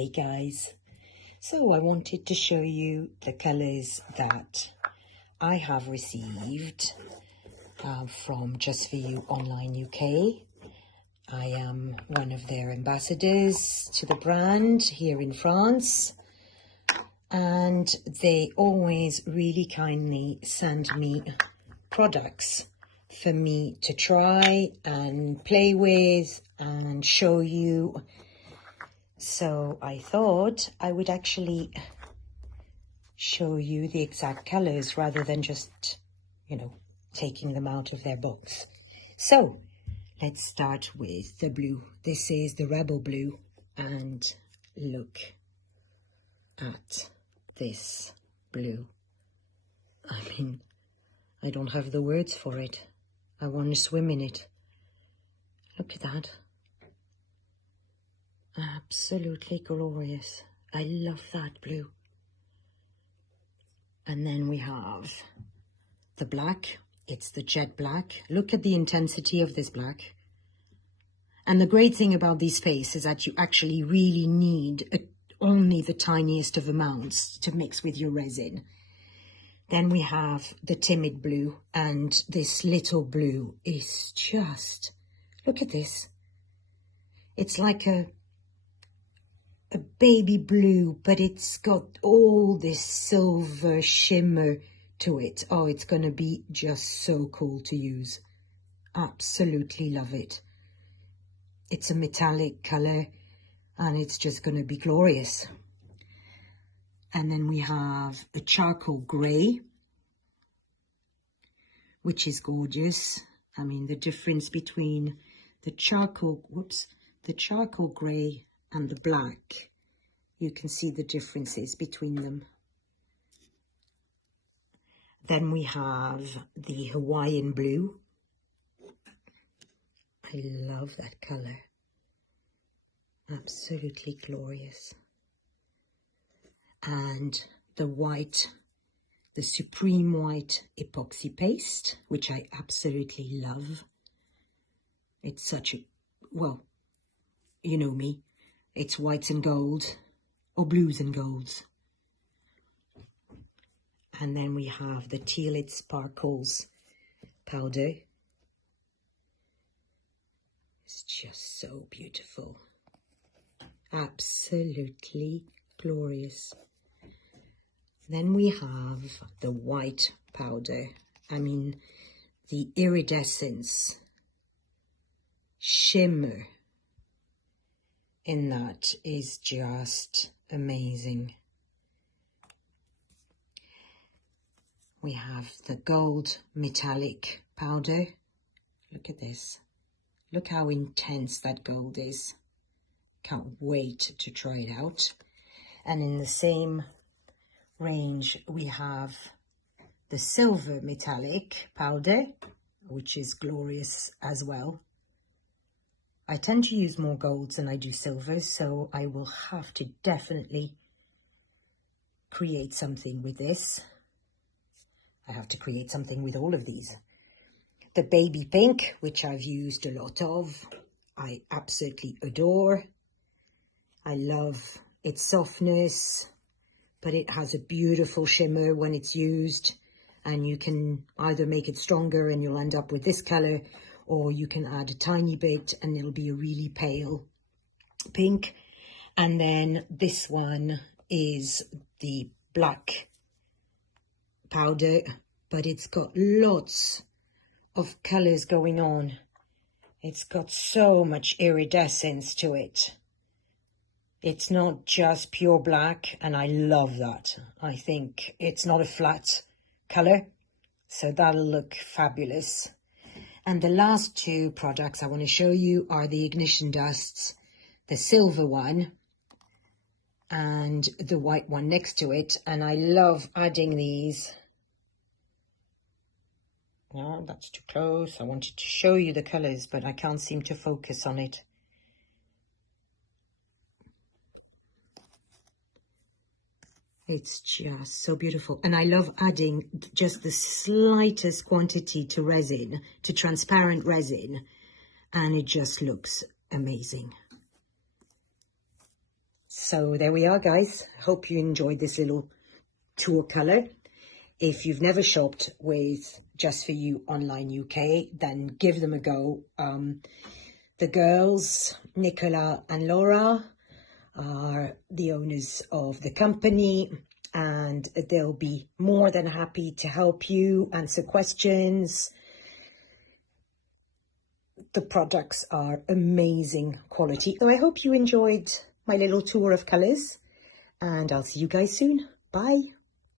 Hey guys, so I wanted to show you the colours that I have received from Just For You Online UK. I am one of their ambassadors to the brand here in France, and they always really kindly send me products for me to try and play with and show you. So I thought I would actually show you the exact colors rather than just, taking them out of their box. So let's start with the blue. This is the Rebel Blue, and look at this blue. I mean, I don't have the words for it. I want to swim in it. Look at that. Absolutely glorious. I love that blue. And then we have the black. It's the jet black. Look at the intensity of this black. And the great thing about these pastes is that you actually really need only the tiniest of amounts to mix with your resin. Then we have the Tinted Blue, and this little blue is just, look at this. It's like a baby blue, but it's got all this silver shimmer to it. Oh, it's going to be just so cool to use. Absolutely love it. It's a metallic color, and it's just going to be glorious. And then we have a charcoal gray, which is gorgeous. I mean, the difference between the charcoal gray and the black, you can see the differences between them. Then we have the Hawaiian blue. I love that color. Absolutely glorious. And the white, the supreme white epoxy paste, which I absolutely love. It's such a, well, you know me. It's whites and gold, or blues and golds. And then we have the Teal It Sparkles powder. It's just so beautiful. Absolutely glorious. Then we have the white powder. I mean, the iridescence, shimmer in that is just amazing. We have the gold metallic powder. Look at this. Look how intense that gold is. Can't wait to try it out. And in the same range, we have the silver metallic powder, which is glorious as well. I tend to use more golds than I do silvers, so I will have to definitely create something with this. I have to create something with all of these. The baby pink, which I've used a lot of, I absolutely adore. I love its softness, but it has a beautiful shimmer when it's used, and you can either make it stronger and you'll end up with this color, or you can add a tiny bit and it'll be a really pale pink. And then this one is the black powder, but it's got lots of colors going on. It's got so much iridescence to it. It's not just pure black, and I love that. I think it's not a flat color, so that'll look fabulous. And the last two products I want to show you are the Ignition Dusts, the silver one and the white one next to it. And I love adding these. No, that's too close. I wanted to show you the colors, but I can't seem to focus on it. It's just so beautiful. And I love adding just the slightest quantity to resin, to transparent resin, and it just looks amazing. So there we are, guys. Hope you enjoyed this little tour color. If you've never shopped with Just For You Online UK, then give them a go. The girls, Nicola and Laura, are the owners of the company, and they'll be more than happy to help you, answer questions. The products are amazing quality. So I hope you enjoyed my little tour of colors, and I'll see you guys soon. Bye.